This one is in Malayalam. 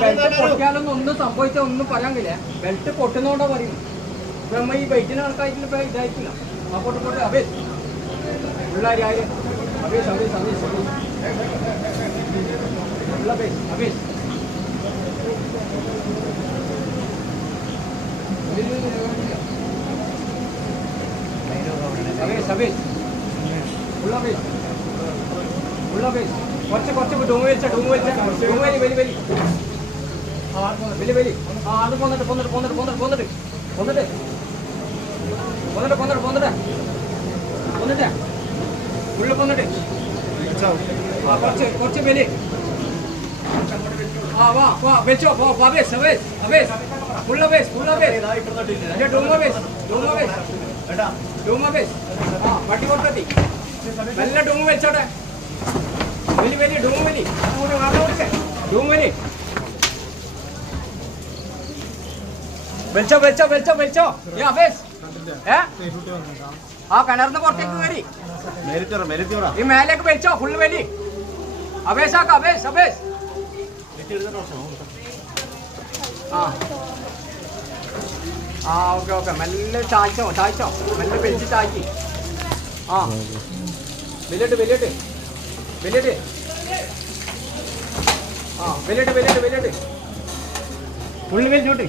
ബെൽറ്റ് പൊട്ടിയാലൊന്നും ഒന്നും സംഭവിച്ചാൽ ഒന്നും പറയാൻ കഴിയില്ല. ബെൽറ്റ് പൊട്ടുന്നോണ്ടാ പറയുന്നു. ഇപ്പൊ നമ്മ ഈ ബൈക്കിന് കണക്കായിട്ട് ഇപ്പൊ ഇതായിട്ടില്ല. ആ പൊട്ട് പൊട്ട് അബേസ് പിള്ളേർ ആര് അബേസ് അബേസ് അബേസ് അബേസ് അബേസ് അബേസ് അബേസ് ഉള്ള ബേസ് ഉള്ള ബേസ് കുറച്ച് കുറച്ച് ഡൂമ് വലിച്ച ഡൂമ് വലിച്ച ഡൂമ് വലി വലി വലി വലി വലി ആ അത് പോന്നിട്ട് പോന്നിട്ട് പോന്നിട്ട് പോന്നിട്ട് പോന്നിട്ട് പോന്നിട്ട് പോന്നിട്ട് പോന്നിട്ട് പോന്നിട്ട് പോന്നിട്ട് ഉള്ളിൽ പോന്നിട്ട് ആ കുറച്ച് കുറച്ച് വലി ആ വാ വാ വെച്ചോ പോ അബേസ് അബേസ് അബേസ് ഫുൾ അബേസ് ഡൂമ ബേസ് ഡൂമ ബേസ് ഡൂമ ബേസ് ആ വട്ടി കൊടുത്തി നല്ല ഡൂമ് വെച്ചോടെ വലി വലി ഡൂമ് വലി ഡൂമ് വലി വെച്ചോ വെച്ചോ വെച്ചോ വെച്ചോ അബേസ് ആ കിണറിന് പുറത്തേക്ക് കയറി ഈ മേലേക്ക് വെച്ചോ ഫുള്ള് വലി അബേസ് ആക്ക അബേസ് അബേസ് ആ ആ ഓക്കെ ഓക്കെ മെല്ലെ ചായ്ച്ചോ ചായ്ച്ചോ മെല്ലെ വെച്ച് ചായ്ക്കി ആ വലിയിട്ട് വലിയിട്ട് വലിയിട്ട് ആ വലിയിട്ട് വലിയിട്ട് വലിയിട്ട് ഫുള്ള് വലിച്ചോട്ട്